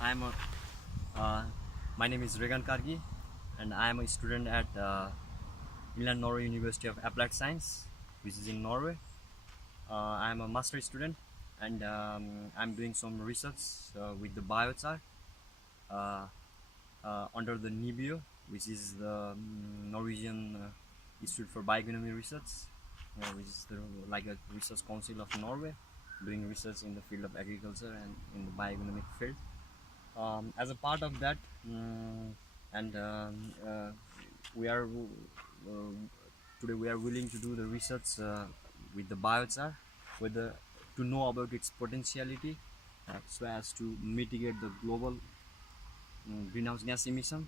I'm a, uh, my name is Regan Karki, and I am a student at Milan Norway University of Applied Science, which is in Norway. I am a master student, and I'm doing some research with the Biochar uh, under the NIBIO, which is the Norwegian Institute for Bioeconomy Research, which is like a research council of Norway, doing research in the field of agriculture and in the bioeconomic field. As a part of that, and we are today we are willing to do the research with the biochar, with the to know about its potentiality, so as to mitigate the global greenhouse gas emission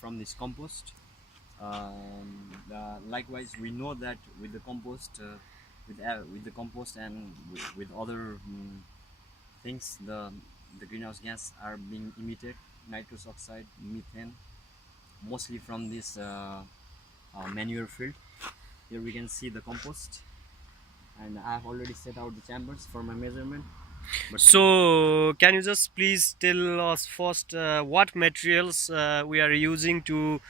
from this compost. Likewise, we know that with the compost, with the compost and with other things, the greenhouse gas are being emitted: nitrous oxide, methane, mostly from this manure field. Here we can see the compost, and I have already set out the chambers for my measurement. But So, can you just please tell us first what materials we are using to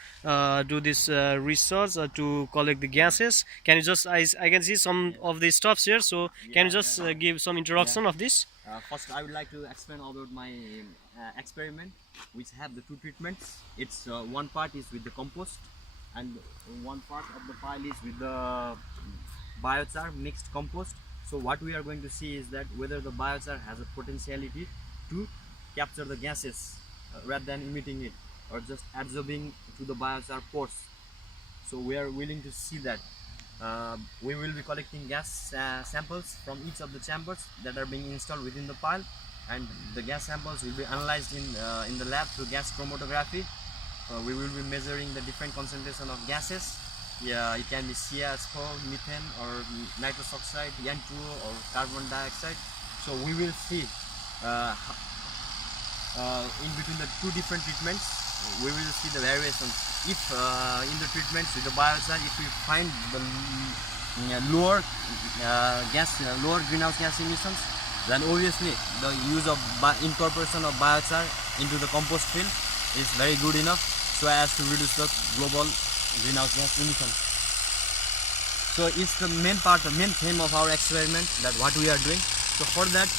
do this research to collect the gases? Can you just, I can see some yeah, of the stuffs here, so can you yeah, just give some yeah. introduction of this? First, I would like to explain about my experiment, which have the two treatments. It's one part is with the compost, and one part of the pile is with the biochar mixed compost. So what we are going to see is that whether the biochar has a potentiality to capture the gases rather than emitting it, or just absorbing to the biochar pores. So we are willing to see that. We will be collecting gas samples from each of the chambers that are being installed within the pile, and the gas samples will be analyzed in the lab through gas chromatography. We will be measuring the different concentration of gases. Yeah, it can be CH4, methane, or nitrous oxide, N2, or carbon dioxide. So we will see uh, in between the two different treatments, we will see the variations. If in the treatments with the biochar, if we find the lower lower greenhouse gas emissions, then obviously the use of incorporation of biochar into the compost field is very good enough, so as to reduce the global greenhouse gas emissions. So it's the main theme of our experiment, that what we are doing. So for that,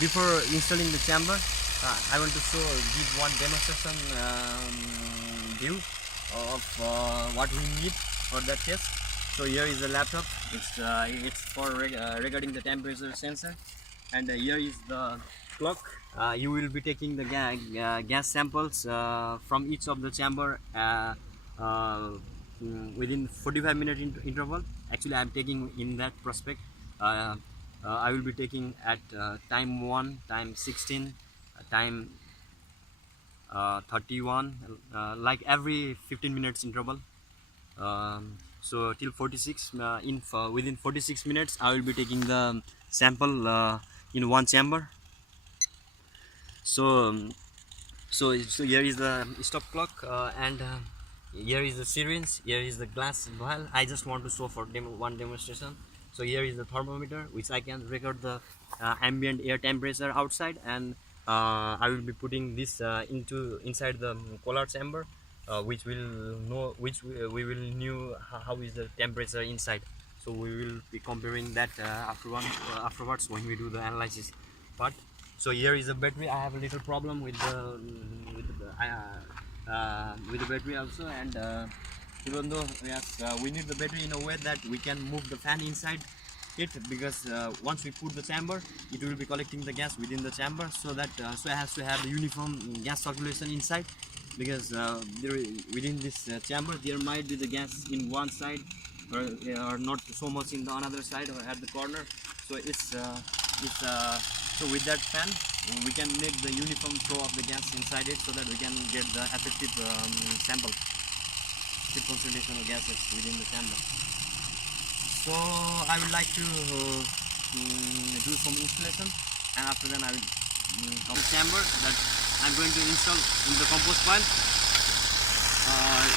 before installing the chamber, I want to give one demonstration view of what we need for that test. So here is the laptop. It's for regarding the temperature sensor, and here is the clock. You will be taking the gas samples from each of the chamber within 45-minute interval. Actually, I am taking in that prospect. I will be taking at time 1, time 16, time 31, like every 15 minutes interval. So till 46, within 46 minutes, I will be taking the sample in one chamber. So so here is the stop clock, and here is the syringe, here is the glass vial. I just want to show for one demonstration. So here is the thermometer, which I can record the ambient air temperature outside, and I will be putting this inside the collar chamber, which we will know how is the temperature inside. So we will be comparing that afterwards when we do the analysis part. So here is the battery. I have a little problem with the battery also, and even though yes, we need the battery in a way that we can move the fan inside it, because once we put the chamber, it will be collecting the gas within the chamber, so that so it has to have the uniform gas circulation inside, because within this chamber there might be the gas in one side, or not so much in the another side or at the corner. So so with that fan, we can make the uniform flow of the gas inside it, so that we can get the effective sample, effective concentration of gases within the chamber. So I would like to do some installation, and after that I will come to the chamber that I'm going to install in the compost pile.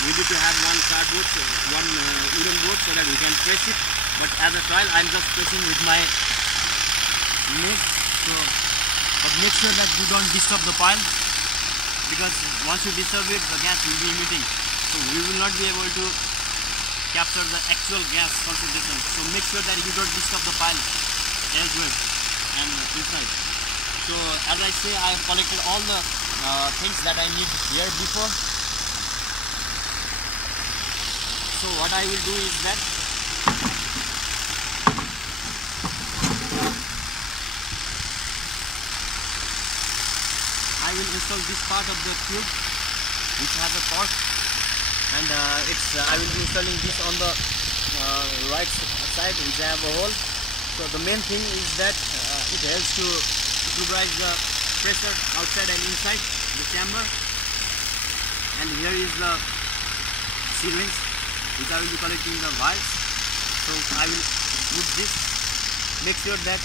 We need to have one cardboard, one wooden board, so that we can press it. But as a trial, I'm just pressing with my leg. So but make sure that you don't disturb the pile, because once you disturb it, the gas will be emitting. So we will not be able to capture the actual gas concentration. So make sure that you don't disturb the pile as well and inside. So as I say, I have collected all the things that I need here before. So what I will do is that I will install this part of the tube which has a cork, and I will be installing this on the right side which I have a hole. So the main thing is that it helps to equalize the pressure outside and inside the chamber. And here is the syringe which I will be collecting the vials. So I will put this, make sure that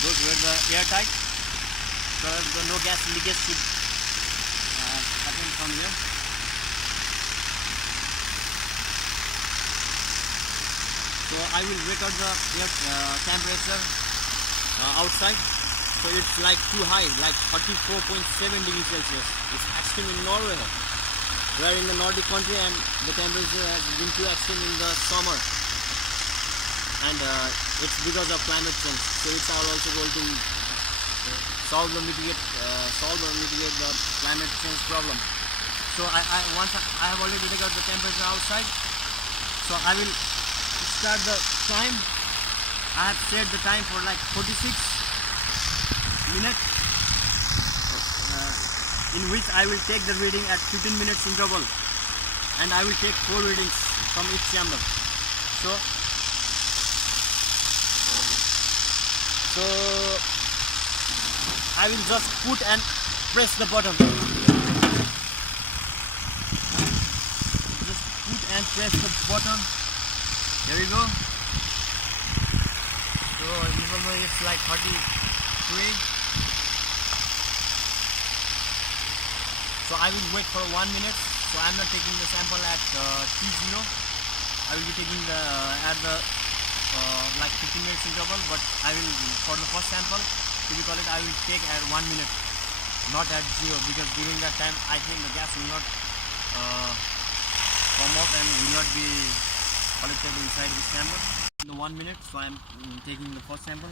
those were the airtight, so no gas leakage should happen from here. So I will record the air temperature outside. So it's like too high, like 34.7 degrees Celsius. It's extreme in Norway. We are in the Nordic country and the temperature has been too extreme in the summer. And it's because of climate change. So it's also going to solve or mitigate the climate change problem. So once I have already recorded the temperature outside. So I will start the time. I have set the time for like 46 minutes, in which I will take the reading at 15 minutes interval, and I will take 4 readings from each chamber. So I will just put and press the button. Just put and press the button. Here we go. So even though it's like 33. So I will wait for 1 minute. So I'm not taking the sample at T0. I will be taking the at the like 15 minutes interval, but I will, for the first sample to be collected, I will take at 1 minute, not at 0, because during that time I think the gas will not come up and will not be collected inside this chamber. In the 1 minute, so I'm taking the first sample.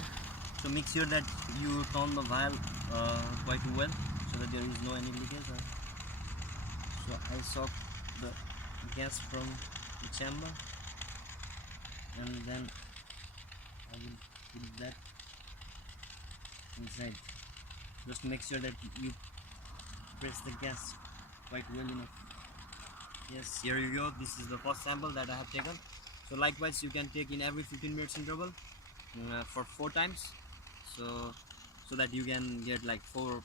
So make sure that you turn the vial quite well, so that there is no any leakage. So I suck the gas from the chamber, and then I will put that inside. Just make sure that you press the gas quite well enough. Yes, here you go. This is the first sample that I have taken. So likewise you can take in every 15 minutes interval for 4 times, so that you can get like 4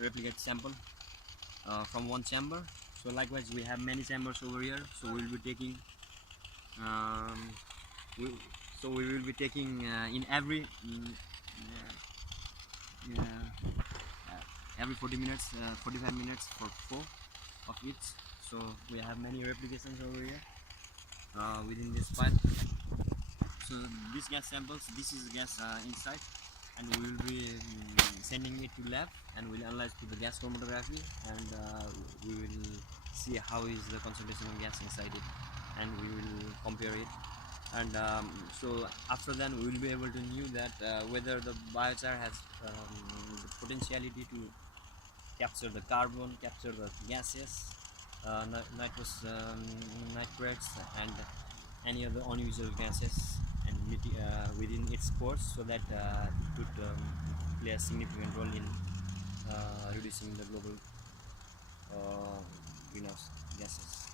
replicate sample from one chamber. So likewise we have many chambers over here, so we will be taking in every every 40 minutes 45 minutes for 4 of each. So we have many replications over here within this pile. So these gas samples, this is gas inside, and we will be sending it to lab, and we'll analyze to the gas chromatography, and we will see how is the concentration of gas inside it, and we will compare it. And so after that we will be able to know that whether the biochar has the potentiality to capture the carbon, capture the gases, nitrates and any other unusual gases, and within its pores, so that it could play a significant role in reducing the global greenhouse gases.